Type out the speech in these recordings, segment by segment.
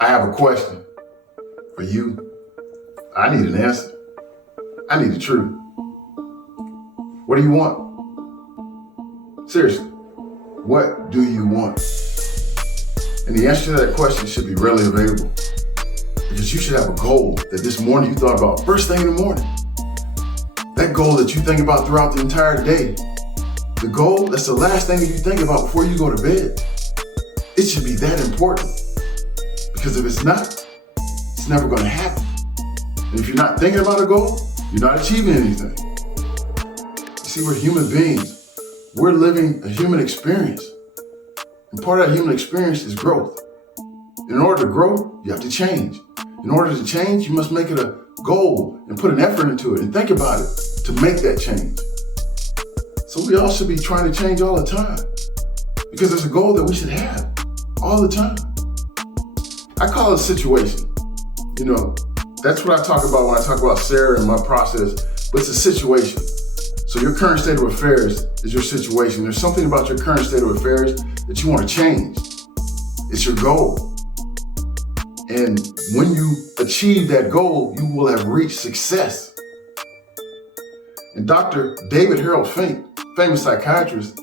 I have a question for you. I need an answer. I need the truth. What do you want? Seriously, what do you want? And the answer to that question should be readily available, because you should have a goal that this morning you thought about first thing in the morning. That goal that you think about throughout the entire day. The goal that's the last thing that you think about before you go to bed. It should be that important, because if it's not, it's never going to happen. And if you're not thinking about a goal, you're not achieving anything. You see, we're human beings. We're living a human experience. And part of that human experience is growth. In order to grow, you have to change. In order to change, you must make it a goal and put an effort into it and think about it to make that change. So we all should be trying to change all the time, because there's a goal that we should have all the time. I call it a situation. That's what I talk about when I talk about Sarah and my process, but it's a situation. So your current state of affairs is your situation. There's something about your current state of affairs that you want to change. It's your goal. And when you achieve that goal, you will have reached success. And Dr. David Harold Fink, famous psychiatrist,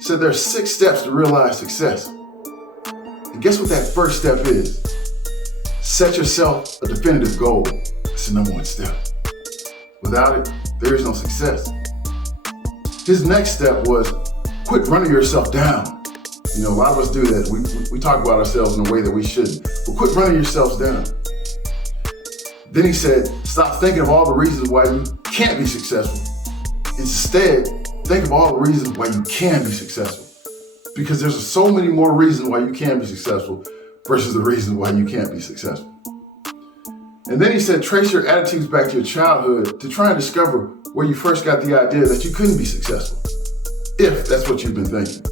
said there are 6 steps to realize success. And guess what that first step is? Set yourself a definitive goal. That's the number 1 step. Without it, there is no success. His next step was quit running yourself down. A lot of us do that. We talk about ourselves in a way that we shouldn't. But quit running yourselves down. Then he said, stop thinking of all the reasons why you can't be successful. Instead, think of all the reasons why you can be successful. Because there's so many more reasons why you can be successful versus the reasons why you can't be successful. And then he said, trace your attitudes back to your childhood to try and discover where you first got the idea that you couldn't be successful. If that's what you've been thinking.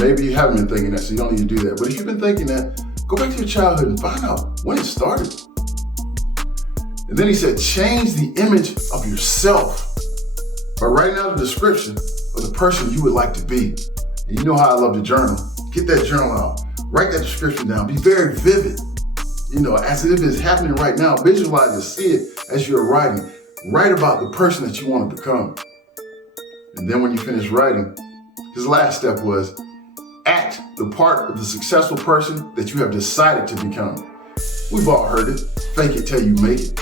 Maybe you haven't been thinking that, so you don't need to do that. But if you've been thinking that, go back to your childhood and find out when it started. And then he said, change the image of yourself by writing out a description of the person you would like to be. And you know how I love to journal. Get that journal out. Write that description down. Be very vivid. As if it's happening right now. Visualize it. See it as you're writing. Write about the person that you want to become. And then when you finish writing, his last step was act the part of the successful person that you have decided to become. We've all heard it. Fake it till you make it.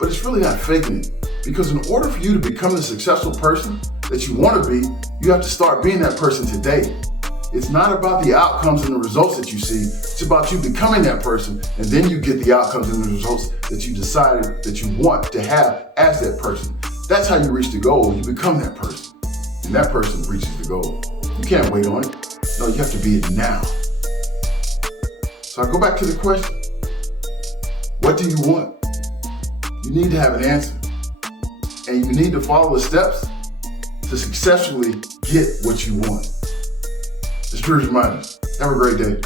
But it's really not faking it. Because in order for you to become the successful person that you want to be, you have to start being that person today. It's not about the outcomes and the results that you see. It's about you becoming that person, and then you get the outcomes and the results that you decided that you want to have as that person. That's how you reach the goal. You become that person, and that person reaches the goal. You can't wait on it. No, you have to be it now. So I go back to the question. What do you want? You need to have an answer, and you need to follow the steps to successfully get what you want. It's Drew Reminders. Have a great day.